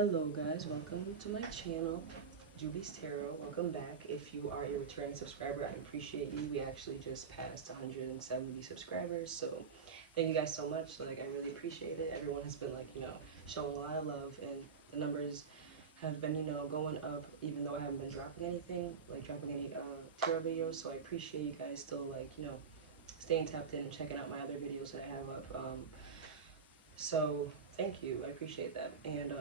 Hello guys, welcome to my channel, JUBIE'S Tarot. Welcome back. If you are a returning subscriber, I appreciate you. We actually just passed 170 subscribers, so thank you guys so much. I really appreciate it. Everyone has been showing a lot of love, and the numbers have been going up, even though I haven't been dropping anything, dropping any tarot videos. So I appreciate you guys still staying tapped in and checking out my other videos that I have up. So thank you, I appreciate that. And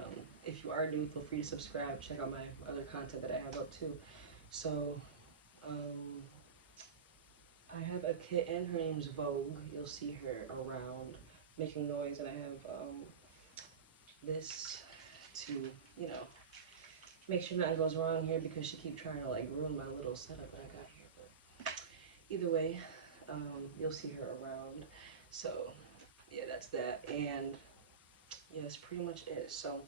if you are new, feel free to subscribe, check out my other content that I have up too. So I have a kitten, her name's Vogue. You'll see her around making noise, and I have this to, make sure nothing goes wrong here, because she keeps trying to ruin my little setup that I got here. But either way, you'll see her around. So yeah, that's that. And yeah, that's pretty much it. So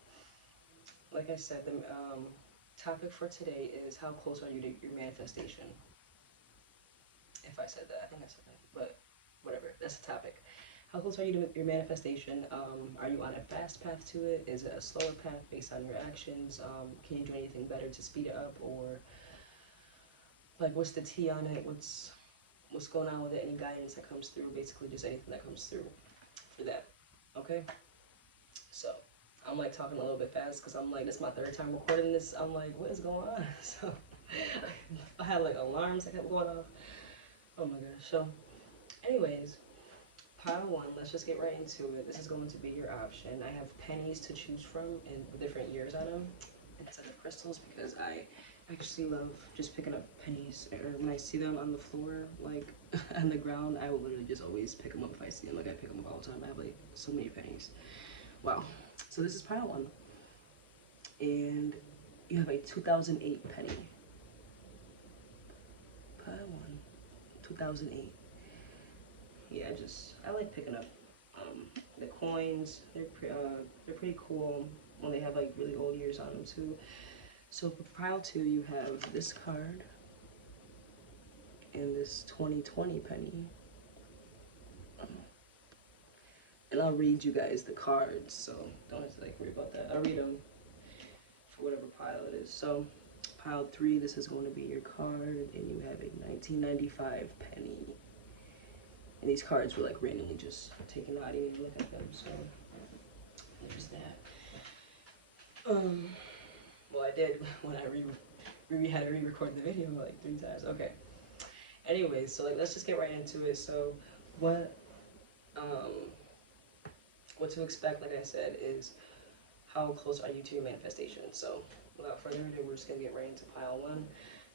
like I said, the topic for today is how close are you to your manifestation? If I said that, I think I said that, but whatever, that's the topic. How close are you to your manifestation? Are you on a fast path to it? Is it a slower path based on your actions? Can you do anything better to speed it up? Or what's the tea on it? What's going on with it? Any guidance that comes through? Basically just anything that comes through for that. Okay, so I'm talking a little bit fast because I'm this is my third time recording this. I'm what is going on? So I had alarms that kept going off. Oh my gosh. So anyways, pile one, let's just get right into it. This is going to be your option. I have pennies to choose from and different years on them instead of crystals, because I actually love just picking up pennies, or when I see them on the floor, on the ground, I will literally just always pick them up if I see them. I pick them up all the time. I have so many pennies. Wow. So this is pile one, and you have a 2008 penny. Pile one, 2008. Yeah, I like picking up the coins. They're pretty cool when they have really old years on them too. So for pile two, you have this card and this 2020 penny. And I'll read you guys the cards, so don't have to worry about that. I'll read them for whatever pile it is. So pile three, this is going to be your card, and you have a 1995 penny. And these cards were randomly just taken out. I didn't even look at them, so there's that. Well, I did when I had to re-record the video 3 times. Okay. Anyways, so let's just get right into it. So what to expect, like I said, is how close are you to your manifestation. So without further ado, we're just gonna get right into pile one,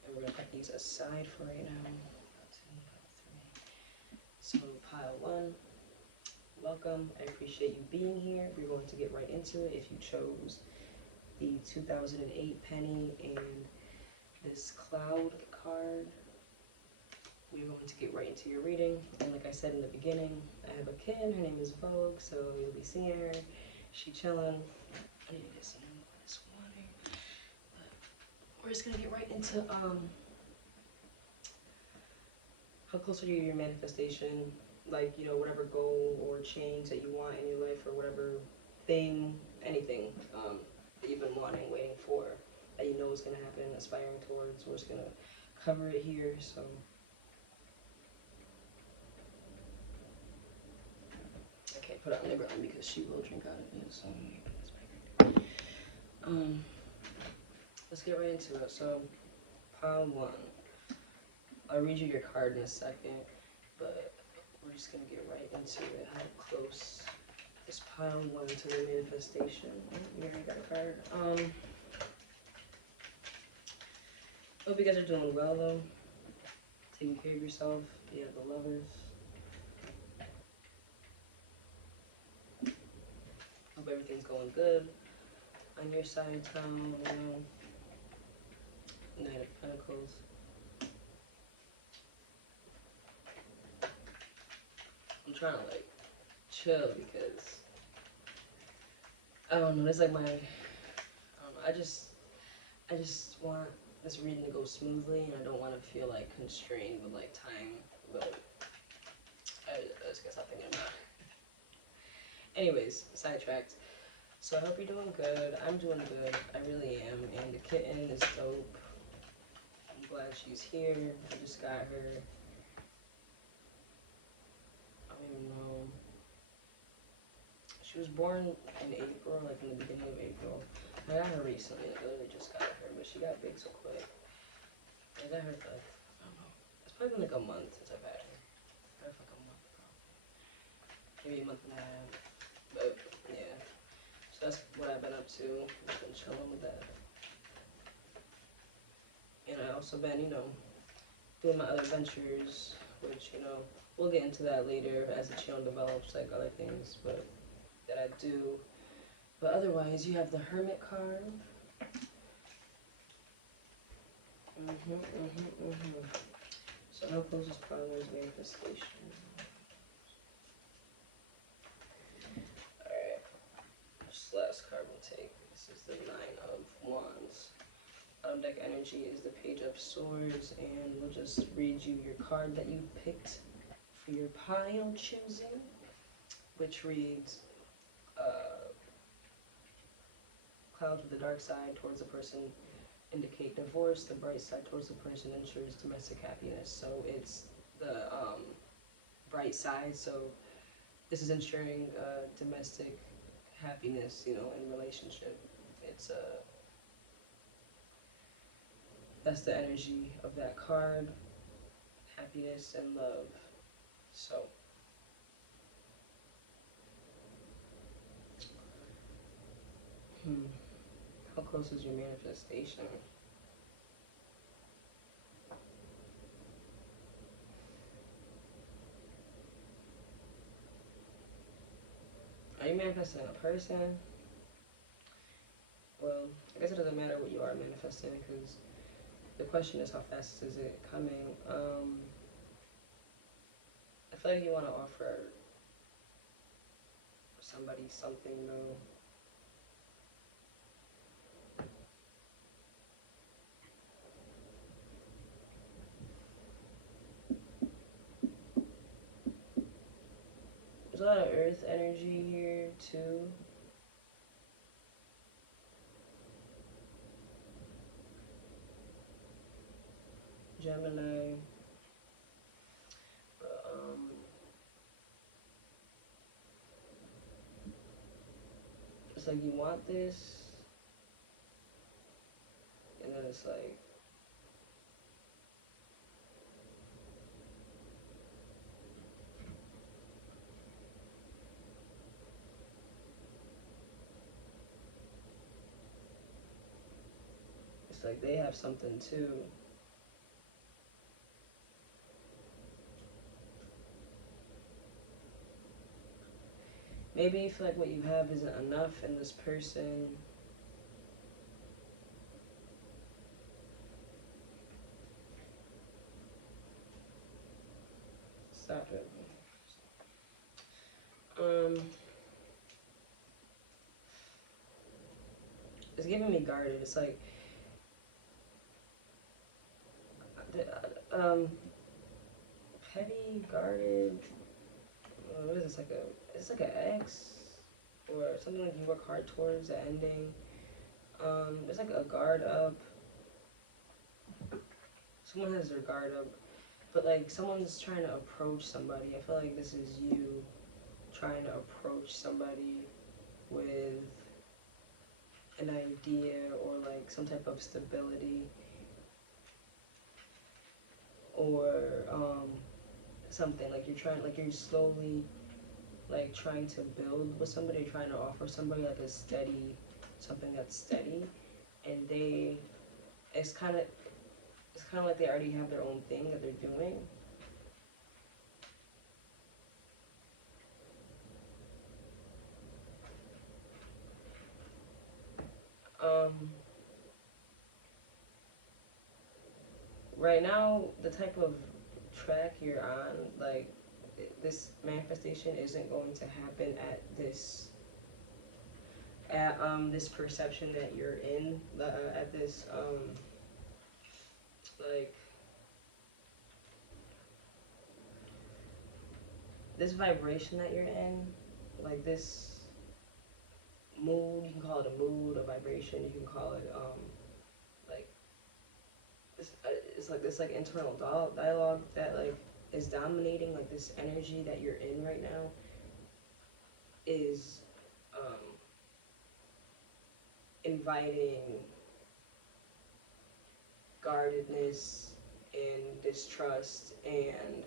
and we're gonna put these aside for right now. 1, 2, 3. So pile one, welcome. I appreciate you being here. We're going to get right into it. If you chose the 2008 penny and this cloud card, we're going to get right into your reading. And like I said in the beginning, I have a kitten. Her name is Vogue, so you'll be seeing her. She chilling. I need to get some more of this water. But we're just gonna get right into how close are you to your manifestation? Whatever goal or change that you want in your life, or whatever thing, anything that you've been wanting, waiting for, that you know is gonna happen, aspiring towards. We're just gonna cover it here. So I can't put it on the ground because she will drink out of it. So let's get right into it. So pile one, I'll read you your card in a second, but we're just gonna get right into it. How close is pile one to the manifestation? You already got a card. Hope you guys are doing well though. Taking care of yourself. You have the Lovers. Hope everything's going good on your side of town. Knight of Pentacles. I'm trying to chill, because I don't know, it's I don't know, I just want this reading to go smoothly, and I don't want to feel constrained with time, but I just gotta stop thinking about it. Anyways, sidetracked. So I hope you're doing good. I'm doing good. I really am. And the kitten is dope. I'm glad she's here. I just got her. I don't even know. She was born in April, like in the beginning of April. I got her recently. I literally just got her, but she got big so quick. I got her for like, I don't know. It's probably been like a month since I've had her. Probably for like a month, probably. Maybe a month and a half. But yeah. So that's what I've been up to. I've been chilling with that. And I also been, doing my other ventures, which, we'll get into that later as the channel develops, like other things, but that I do. But otherwise, you have the Hermit card. So how close is Father's manifestation? Alright, this last card we'll take. This is the Nine of Wands. Bottom deck energy is the Page of Swords, and we'll just read you your card that you picked for your pile choosing, which reads, clouds with the dark side towards the person indicate divorce, the bright side towards the person ensures domestic happiness. So it's the bright side, so this is ensuring domestic happiness, in relationship. It's that's the energy of that card, happiness and love. So how close is your manifestation? Are you manifesting a person? Well, I guess it doesn't matter what you are manifesting, because the question is how fast is it coming. I feel like you want to offer somebody something though. There's a lot of earth energy here too. Gemini. It's like you want this, and then it's like they have something too. Maybe you feel like what you have isn't enough in this person. Stop it. It's giving me guarded. It's like petty, guarded. What is this, like it's like an X or something like you work hard towards the ending. It's like a guard up. Someone has their guard up, but like someone's trying to approach somebody. I feel like this is you trying to approach somebody with an idea or like some type of stability or something. Like you're slowly like trying to build with somebody, trying to offer somebody like a steady, something that's steady, and it's kind of like they already have their own thing that they're doing. Right now, the type of track you're on, like this manifestation isn't going to happen at this perception that you're in, at this like this vibration that you're in, like this mood call it a mood, a vibration. You can call it like it's like internal dialogue that like is dominating. Like this energy that you're in right now is inviting guardedness and distrust and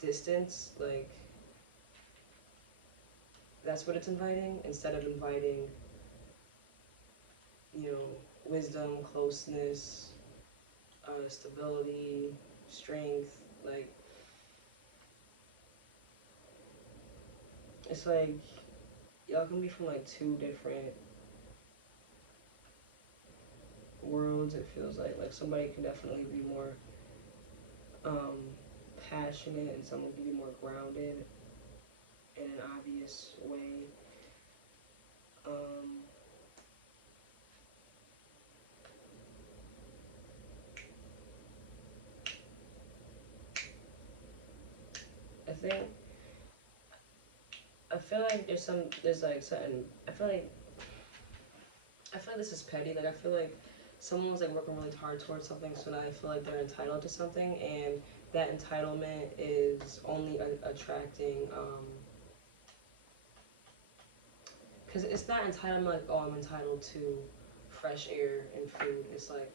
distance. Like that's what it's inviting, instead of inviting, you know, wisdom, closeness, stability, strength. Like it's like y'all can be from like two different worlds. It feels like somebody can definitely be more passionate, and someone can be more grounded in an obvious way. I think I feel like there's like something. I feel like this is petty. Like I feel like someone was like working really hard towards something, so now I feel like they're entitled to something, and that entitlement is only attracting. Because it's not entitlement like, oh, I'm entitled to fresh air and food. It's like,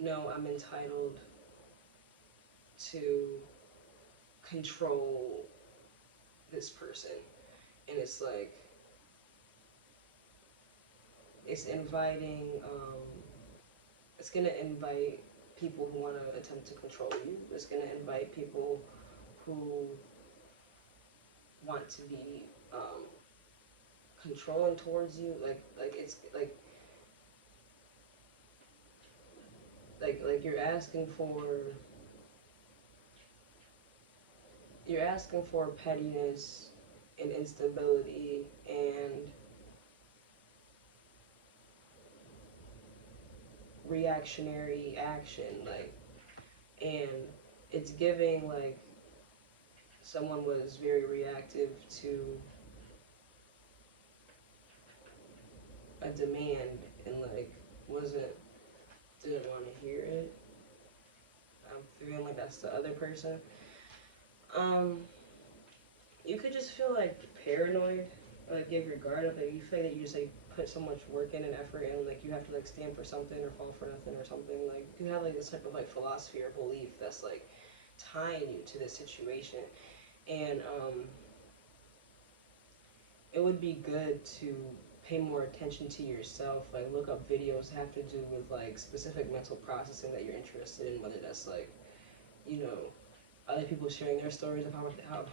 no, I'm entitled to control this person. And it's like, it's inviting, it's gonna invite people who wanna attempt to control you. It's gonna invite people who want to be controlling towards you. Like it's like you're asking for pettiness and instability and reactionary action, like, and it's giving like someone was very reactive to a demand and like didn't want to hear it. I'm feeling like that's the other person. You could just feel like paranoid, like give your guard up. Like you feel that you just like put so much work in and effort in, like you have to like stand for something or fall for nothing or something. Like you have like this type of like philosophy or belief that's like tying you to this situation, and it would be good to pay more attention to yourself. Like look up videos that have to do with like specific mental processing that you're interested in, whether that's like, you know, other people sharing their stories of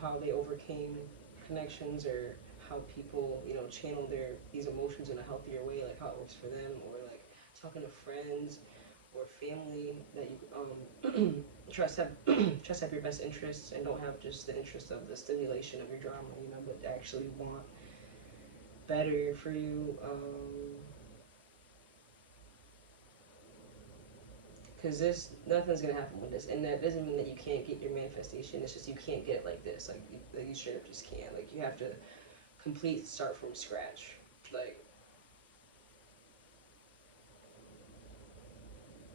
how they overcame connections, or how people, you know, channel these emotions in a healthier way, like how it works for them, or like talking to friends or family that you trust have your best interests and don't have just the interest of the stimulation of your drama, you know, but actually want better for you. Because nothing's gonna happen with this, and that doesn't mean that you can't get your manifestation. It's just you can't get it like this. Like you straight up just can't. Like you have to start from scratch. Like,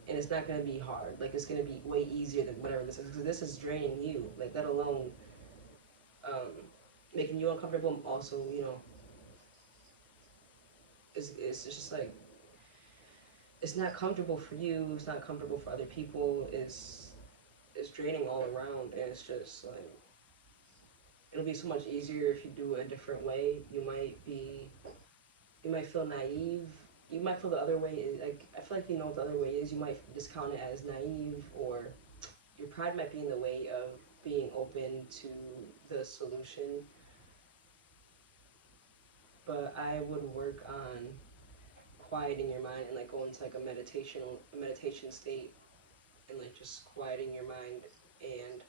and it's not gonna be hard. Like it's gonna be way easier than whatever this is. Because this is draining you. Like that alone, making you uncomfortable. Also, you know, it's just like, it's not comfortable for you, it's not comfortable for other people, it's draining all around, and it's just like, it'll be so much easier if you do it a different way. You might feel naive, you might feel the other way is, like, I feel like you know what the other way is, you might discount it as naive, or your pride might be in the way of being open to the solution. But I would work on quieting your mind and like go into like a meditation state, and like just quieting your mind and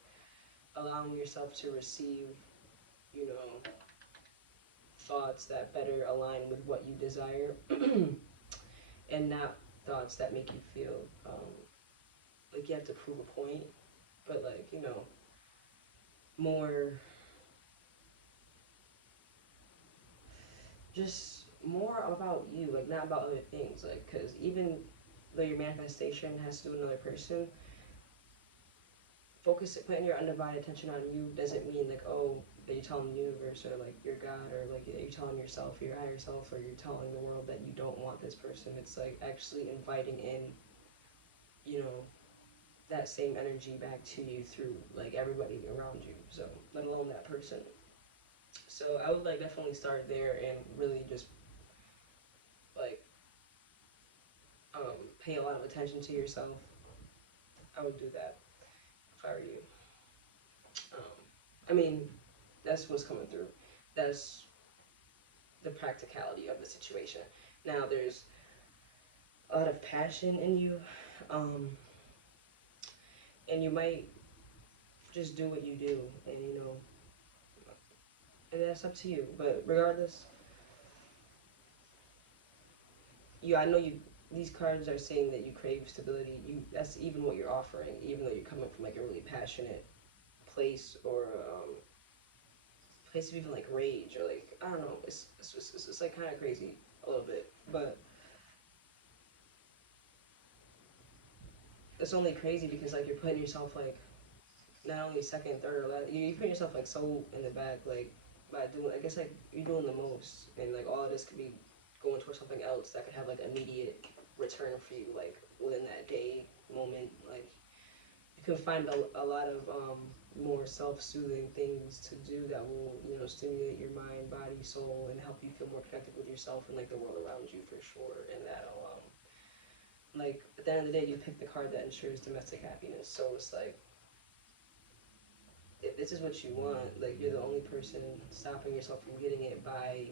allowing yourself to receive, you know, thoughts that better align with what you desire and not thoughts that make you feel like you have to prove a point, but like, you know, more just more about you, like not about other things. Like, because even though your manifestation has to do with another person, putting your undivided attention on you doesn't mean like, oh, that you're telling the universe or like your God or like you're telling yourself, your higher self, or you're telling the world that you don't want this person. It's like actually inviting in, you know, that same energy back to you through like everybody around you. So let alone that person. So I would like definitely start there and really just like pay a lot of attention to yourself. I would do that if I were you. I mean, that's what's coming through. That's the practicality of the situation. Now, there's a lot of passion in you, and you might just do what you do, and you know, and that's up to you. But regardless, I know you. These cards are saying that you crave stability. That's even what you're offering, even though you're coming from like a really passionate place or place of even like rage or like I don't know. It's like kind of crazy a little bit, but it's only crazy because like you're putting yourself like not only second, third, or last. You're putting yourself like so in the back, like by doing. I guess like you're doing the most, and like all of this could be going towards something else that could have like immediate return for you, like within that day moment. Like you can find a lot of more self-soothing things to do that will, you know, stimulate your mind, body, soul, and help you feel more connected with yourself and like the world around you for sure. And that'll like at the end of the day, you pick the card that ensures domestic happiness. So it's like if this is what you want, like you're the only person stopping yourself from getting it by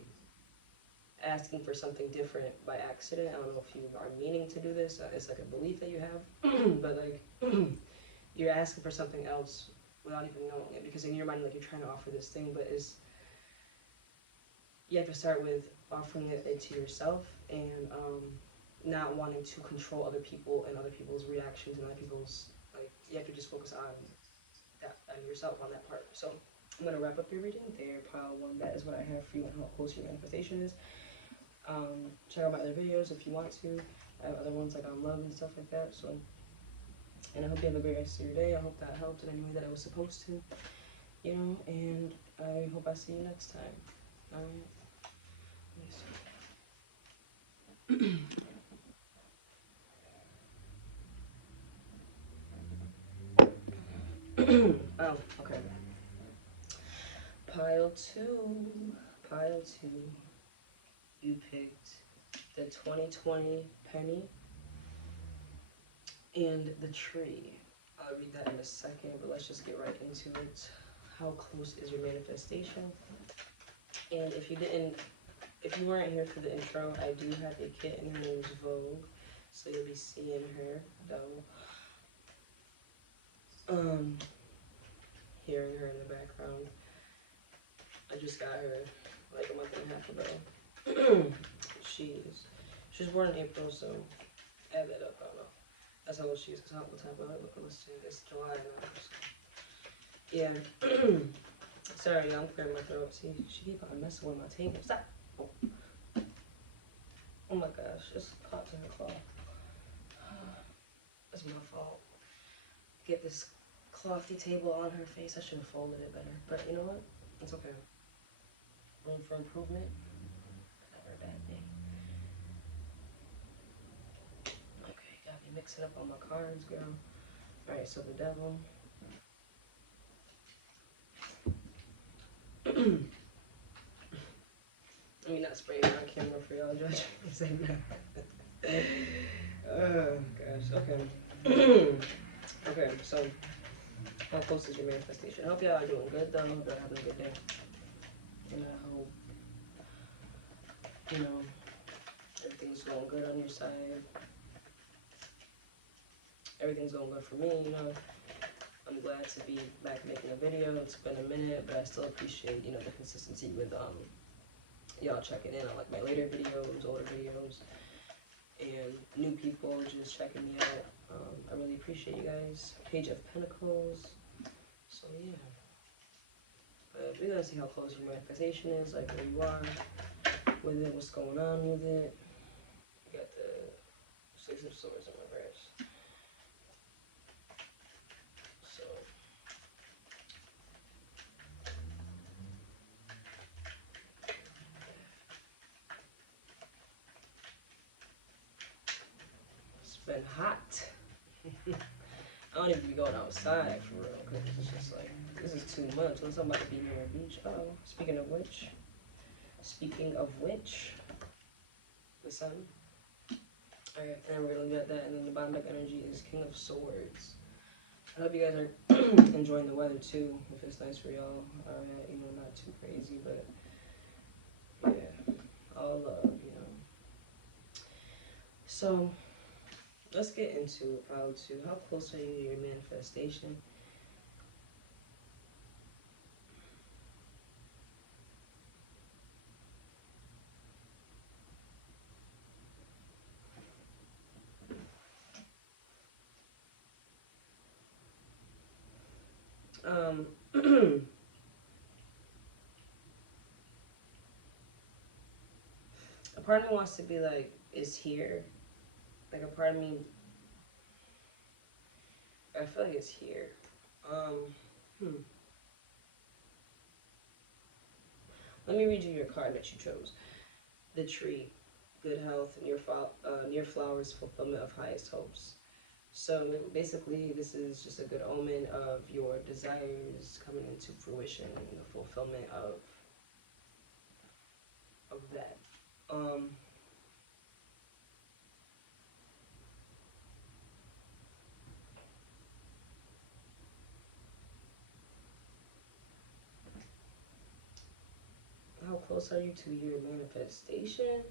asking for something different by accident. I don't know if you are meaning to do this. It's like a belief that you have, but like you're asking for something else without even knowing it, because in your mind, like you're trying to offer this thing, but you have to start with offering it to yourself and not wanting to control other people and other people's reactions and other people's like. You have to just focus on that and yourself on that part. So I'm gonna wrap up your reading there, pile one. That is what I have for you and how close your manifestation is. Check out my other videos if you want to. I have other ones like on love and stuff like that. So, and I hope you have a great rest of your day. I hope that helped in any way that I was supposed to, you know. And I hope I see you next time. All right. Oh, okay. Pile two. You picked the 2020 penny and the tree. I'll read that in a second, but let's just get right into it. How close is your manifestation? And if you weren't here for the intro, I do have a kitten. Her name is Vogue, so you'll be seeing her, though. Hearing her in the background. I just got her like a month and a half ago. She was born in April, so add that up. I don't know. That's how old she is. What time about it? Let's see. It's July now. So. Yeah. Sorry, I'm clearing my throat. See, she keep on messing with my table. Stop. Oh my gosh, it's caught in her claw. It's my fault. Get this clothy table on her face. I should have folded it better. But you know what? It's okay. Room for improvement. Never a bad thing. Okay, got me mixing up all my cards, girl. Alright, so the devil. Let me not spray it on camera for y'all judge me. Say that. Oh gosh, okay. Okay, so how close is your manifestation? I hope y'all are doing good though. I hope y'all having a good day. And I hope, you know, everything's going good on your side. Everything's going good for me, you know. I'm glad to be back making a video. It's been a minute, but I still appreciate, you know, the consistency with y'all checking in on like my later videos, older videos, and new people just checking me out. I really appreciate you guys. Page of Pentacles. So yeah. But we're gonna see how close your manifestation is, like where you are. with it, what's going on with it. Got the Six of Swords in reverse. So it's been hot. I don't even be going outside for real, because it's just like, this is too much. Unless I'm about to be near a beach. Oh, speaking of which, the sun. Alright, and we're gonna leave it at that. And then the bottom deck energy is King of Swords. I hope you guys are enjoying the weather too, if it's nice for y'all. Alright, you know, not too crazy, but yeah, all love, you know. So, let's get into how close are you to your manifestation? A part of me wants to be like, it's here. Like a part of me, I feel like it's here. Let me read you your card that you chose. The Tree, good health, near flowers, fulfillment of highest hopes. So basically, this is just a good omen of your desires coming into fruition and the fulfillment of that. How close are you to your manifestation?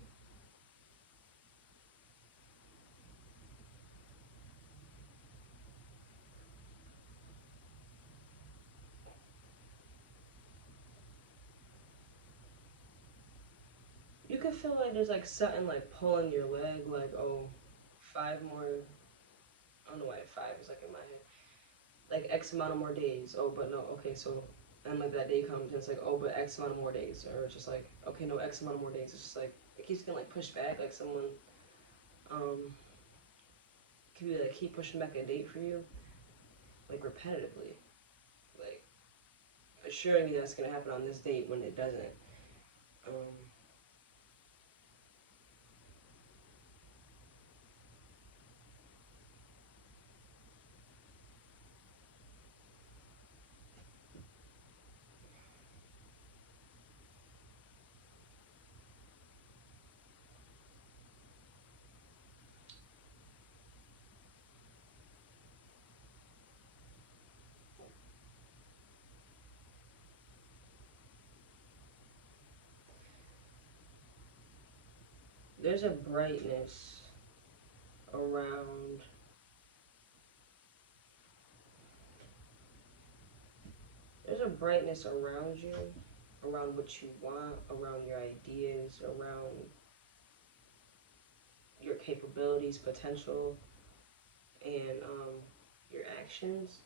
You can feel like there's like something like pulling your leg, like, oh, 5 more, I don't know why 5 is like in my head. Like X amount of more days. Oh, but no, okay, so, and like that day comes and it's like, oh, but X amount of more days. Or it's just like, okay, no, X amount of more days. It's just like, it keeps getting like pushed back, like someone, could be like keep pushing back a date for you, like repetitively. Like, assuring you that's gonna happen on this date when it doesn't. There's a brightness around you, around what you want, around your ideas, around your capabilities, potential, and your actions.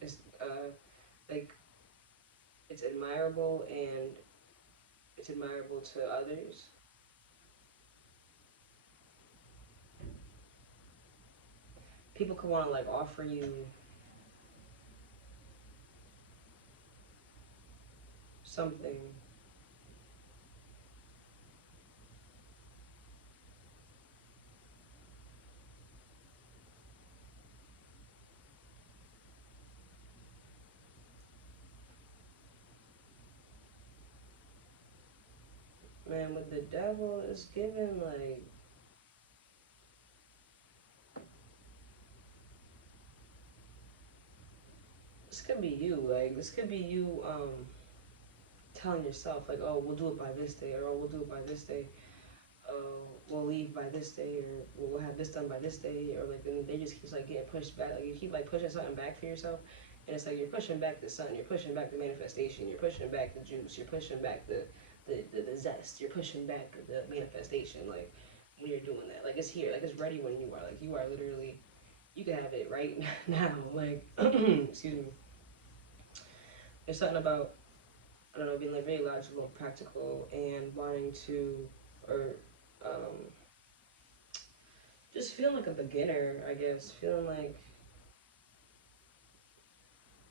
It's like, it's admirable, and it's admirable to others. People could want to like offer you something. Man, with the devil, it's given like, this could be you. Like, this could be you telling yourself like, oh, we'll do it by this day, or oh, we'll do it by this day. We'll leave by this day, or we'll have this done by this day, or like, then they just keep like getting pushed back. Like, you keep like pushing something back for yourself, and it's like you're pushing back the sun, you're pushing back the manifestation, you're pushing back the juice, you're pushing back the zest, you're pushing back the manifestation. Like, when you're doing that, like, it's here, like, it's ready when you are. Like, you are literally, you can have it right now. Like, excuse me. There's something about I don't know, being like very logical and practical and wanting to, or just feeling like a beginner, I guess. Feeling like,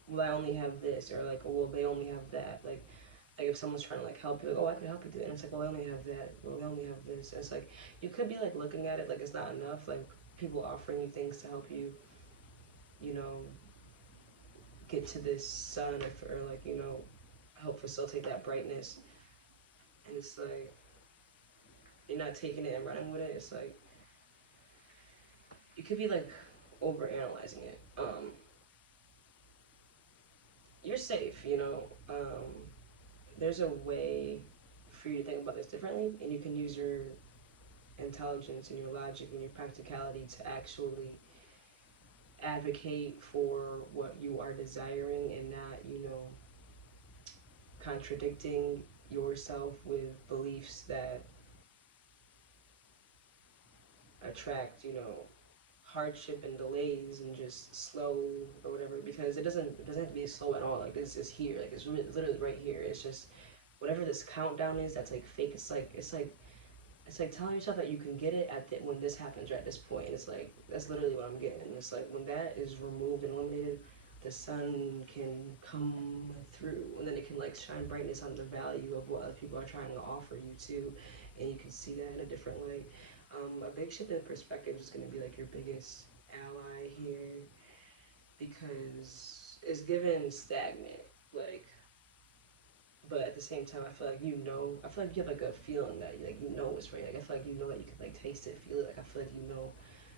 well, I only have this, or like, oh, well, they only have that. Like if someone's trying to like help you, like, oh, I can help you do it, and it's like, well, I only have that, well, I only have this. And it's like, you could be like looking at it like it's not enough, like people offering you things to help you, you know, get to this sun, or like, you know, help facilitate that brightness. And it's like, you're not taking it and running with it. It's like, you could be like over analyzing it. You're safe, you know. There's a way for you to think about this differently, and you can use your intelligence and your logic and your practicality to actually advocate for what you are desiring, and not, you know, contradicting yourself with beliefs that attract, you know, hardship and delays and just slow or whatever, because it doesn't have to be slow at all. Like, this is here, like it's literally right here. It's just whatever this countdown is that's like fake. It's like telling yourself that you can get it at when this happens, or at this point. It's like, that's literally what I'm getting. It's like when that is removed and eliminated, the sun can come through, and then it can like shine brightness on the value of what other people are trying to offer you too, and you can see that in a different way. A big shift in perspective is going to be like your biggest ally here, because it's given stagnant, like, but at the same time, I feel like, you know, I feel like you have like a feeling that like, you know, it's right. Like, I feel like you know that you can like taste it, feel it. Like, I feel like you know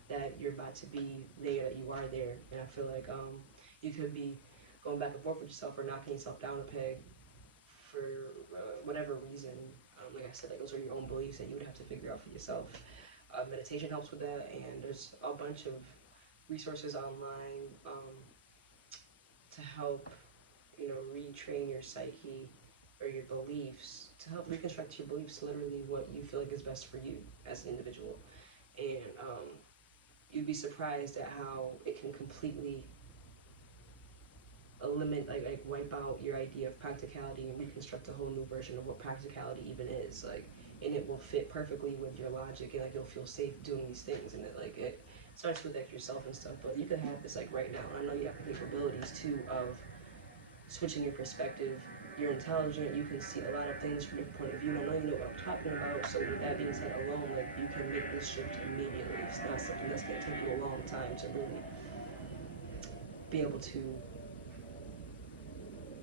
that you're about to be there, that you are there. And I feel like you could be going back and forth with yourself, or knocking yourself down a peg for whatever reason. Like I said, like, those are your own beliefs that you would have to figure out for yourself. Meditation helps with that, and there's a bunch of resources online to help, you know, retrain your psyche or your beliefs, to help reconstruct your beliefs, literally what you feel like is best for you as an individual. And you'd be surprised at how it can completely eliminate, like wipe out your idea of practicality, and reconstruct a whole new version of what practicality even is. Like, and it will fit perfectly with your logic, and like, you'll feel safe doing these things. And it starts with like yourself and stuff. But you could have this like right now. I know you have the capabilities too of switching your perspective. You're intelligent, you can see a lot of things from a different point of view. I know you know what I'm talking about, so with that being said alone, like, you can make this shift immediately. It's not something that's going to take you a long time to really be able to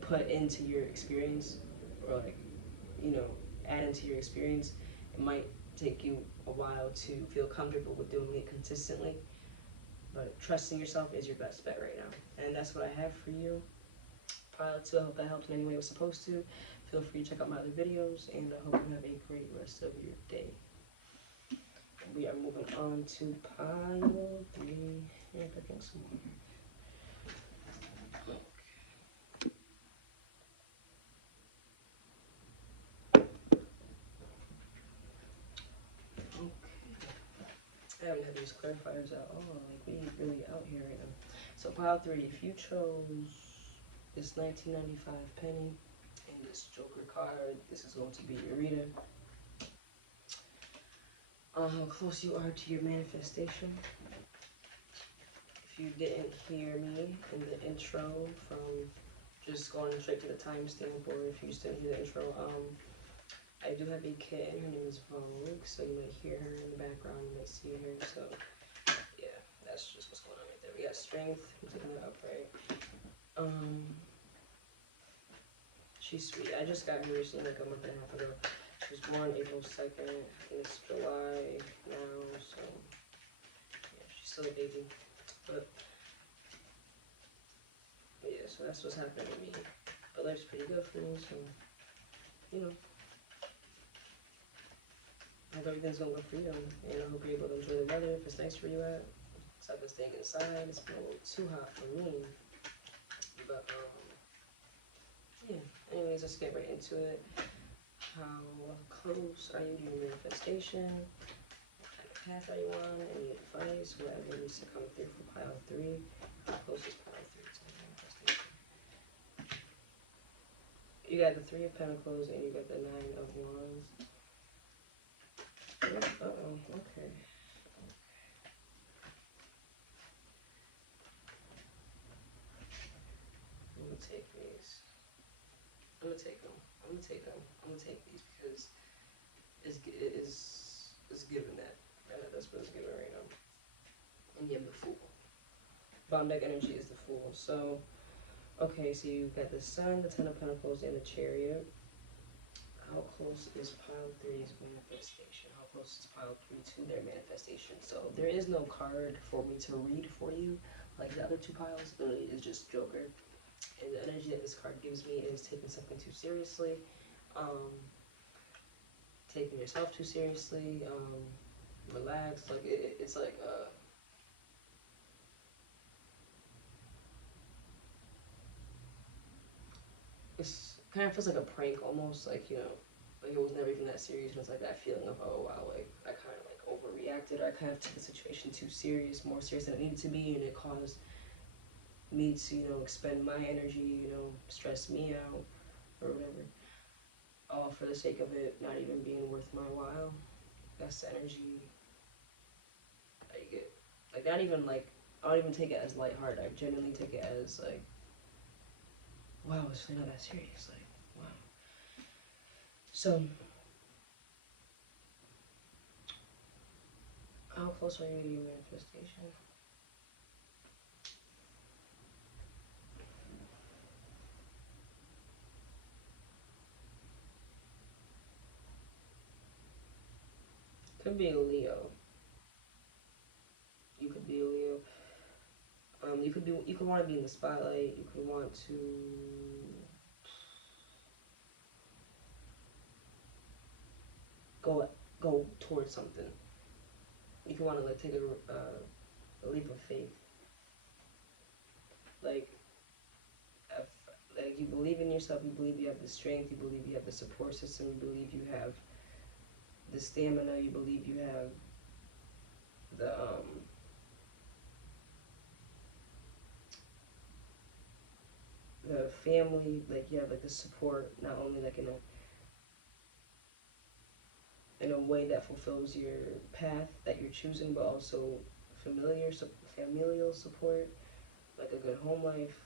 put into your experience, or like, you know, add into your experience. It might take you a while to feel comfortable with doing it consistently, but trusting yourself is your best bet right now. And that's what I have for you. Pilot 2, I hope that helped in any way it was supposed to. Feel free to check out my other videos, and I hope you have a great rest of your day. We are moving on to pile 3. Yeah, picking some more. I haven't had these clarifiers at all. Like, we really out here right now. So pile 3, if you chose this 1995 penny and this Joker card, this is going to be your reader. How close you are to your manifestation. If you didn't hear me in the intro, from just going straight to the timestamp, or if you just didn't hear the intro, I do have a kitten. Her name is Vogue, so you might hear her in the background, you might see her. So yeah, that's just what's going on right there. We got strength. I'm taking that up, right? She's sweet. I just got her recently, like a month and a half ago. She was born April 2nd. It's July now, so yeah, she's still a baby. But yeah, so that's what's happening to me. But life's pretty good for me, so you know. I hope everything's going good for you, and I hope you're able to enjoy the weather if it's nice where you at. So I've been staying inside. It's been a little too hot for me. But yeah. Anyways, let's get right into it. How close are you to your manifestation? What kind of path are you on? Any advice? Whatever needs to come through for pile 3. How close is pile 3 to the manifestation? You got the Three of Pentacles and you got the Nine of Wands. Uh-oh, okay. I'm gonna take these. I'm gonna take them. I'm gonna take them. I'm gonna take these because it's given that. That's what it's given right now. And you have the Fool. Bottom deck energy is the Fool. So, okay, so you got the Sun, the Ten of Pentacles, and the Chariot. How close is pile 3's manifestation? How close is pile 3 to their manifestation? So there is no card for me to read for you. Like the other two piles, literally is just Joker. And the energy that this card gives me is taking something too seriously, taking yourself too seriously, relax. Like it's like it's kind of feels like a prank almost, like, you know, like it was never even that serious, and it's like that feeling of, oh wow, like I kind of like overreacted, or I kind of took the situation too serious, more serious than it needed to be, and it caused me to, you know, expend my energy, you know, stress me out or whatever, all for the sake of it not even being worth my while. That's the energy I get. Like, not even like, I don't even take it as lighthearted. I genuinely take it as like, wow, it's really not that serious. Like, wow. So, how close are you to your manifestation? Could be a Leo. You could be a Leo. You could want to be in the spotlight. You could want to go towards something. You could want to like take a leap of faith. Like, like you believe in yourself. You believe you have the strength. You believe you have the support system. You believe you have the stamina. You believe you have the family. Like, you have like the support, not only like in a way that fulfills your path that you're choosing, but also familial support, like a good home life,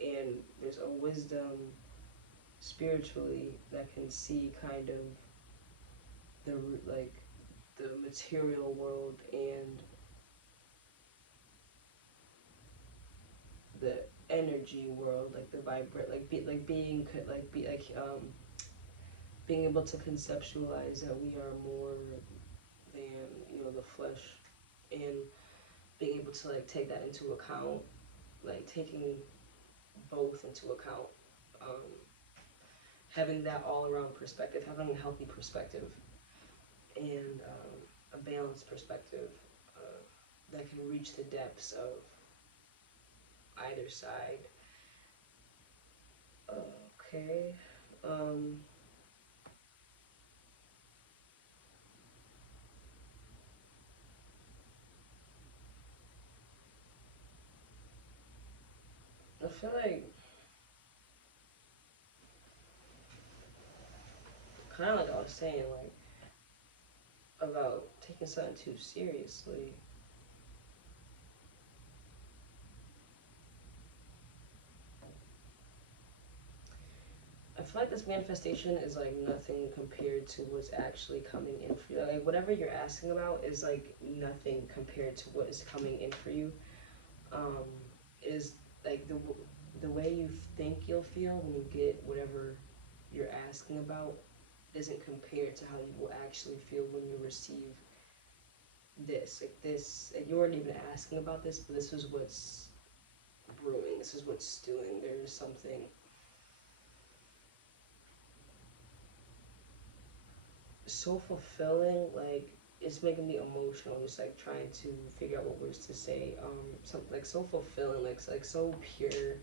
and there's a wisdom spiritually that can see kind of the like the material world and the energy world, like the vibrant, being able to conceptualize that we are more than, you know, the flesh, and being able to like take that into account, like taking both into account, um, having that all around perspective, having a healthy perspective, and a balanced perspective that can reach the depths of either side. Okay. I feel like, kind of like I was saying, like, about taking something too seriously. I feel like this manifestation is like nothing compared to what's actually coming in for you. Like, whatever you're asking about is like nothing compared to what is coming in for you. Is like the way you think you'll feel when you get whatever you're asking about isn't compared to how you will actually feel when you receive this. Like this, like you weren't even asking about this, but this is what's brewing. This is what's stewing. There's something so fulfilling. Like, it's making me emotional. Just like trying to figure out what words to say. Something like so fulfilling. Like so pure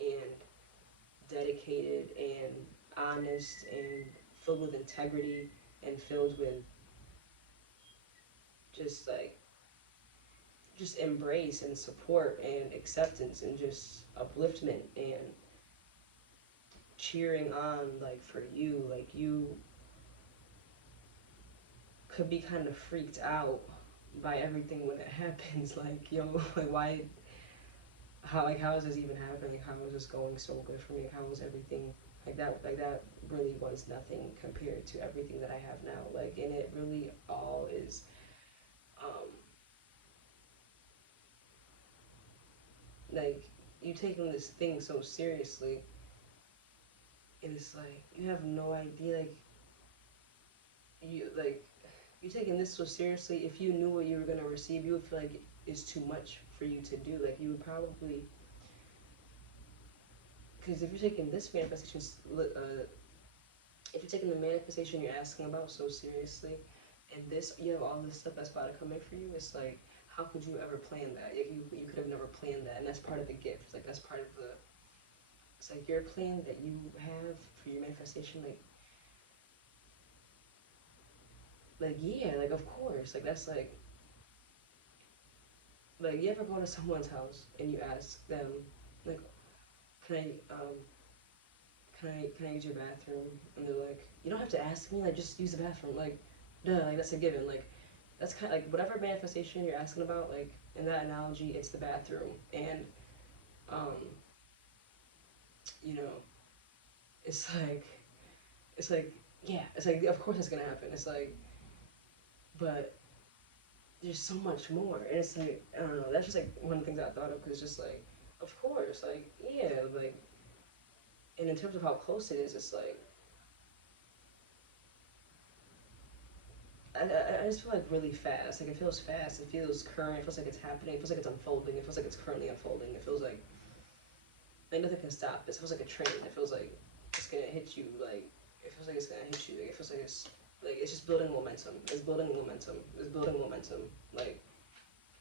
and dedicated and honest and filled with integrity and filled with just like just embrace and support and acceptance and just upliftment and cheering on, like, for you. Like, you could be kind of freaked out by everything when it happens. Like, yo, like, why, how is this even happening? How is this going so good for me? Like, how is everything like that really was nothing compared to everything that I have now. Like, and it really all is, like, you taking this thing so seriously, and it's like, you have no idea, like, you taking this so seriously. If you knew what you were gonna receive, you would feel like it's too much for you to do. Like, you would probably, because if you're taking this manifestation, if you're taking the manifestation you're asking about so seriously, and this, you have all this stuff that's about to come in for you, it's like, how could you ever plan that? Like, you could have never planned that, and that's part of the gift. It's like, that's part of the, it's like your plan that you have for your manifestation, like yeah, like, of course, like, that's like, you ever go to someone's house and you ask them, like, can I, can I use your bathroom? And they're like, you don't have to ask me, like, just use the bathroom, like, duh, like, that's a given. Like, that's kind of like, whatever manifestation you're asking about, like, in that analogy, it's the bathroom. And, um, you know, it's like, yeah, it's like, of course it's gonna happen. It's like, but there's so much more. And it's like, I don't know, that's just like one of the things I thought of, because it's just like, of course, like, yeah, like, and in terms of how close it is, it's like, I just feel like really fast. Like, it feels fast. It feels current. It feels like it's happening. It feels like it's unfolding. It feels like it's currently unfolding. It feels like nothing can stop this. It feels like a train. It feels like it's gonna hit you. Like, it feels like it's gonna hit you. Like, it feels like it's just building momentum. It's building momentum. It's building momentum. Like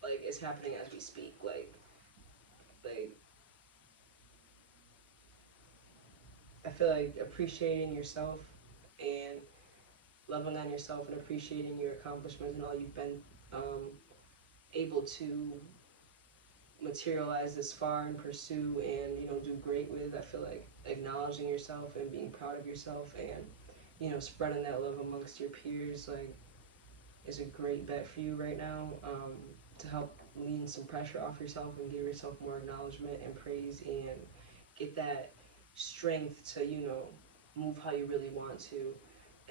it's happening as we speak. Like I feel like appreciating yourself and loving on yourself and appreciating your accomplishments and all you've been able to materialize this far and pursue and, do great with. I feel like acknowledging yourself and being proud of yourself and, spreading that love amongst your peers, like, is a great bet for you right now, to help lean some pressure off yourself and give yourself more acknowledgement and praise and get that strength to, move how you really want to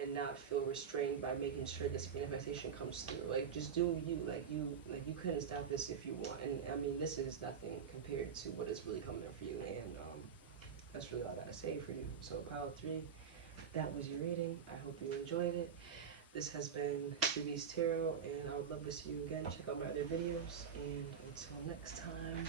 and not feel restrained by making sure this manifestation comes through. Like, just do you. You couldn't stop this if you want. And I mean, this is nothing compared to what is really coming up for you. And that's really all I gotta say for you. So, pile 3, that was your reading. I hope you enjoyed it. This has been JUBIE'S Tarot, and I would love to see you again. Check out my other videos, and until next time.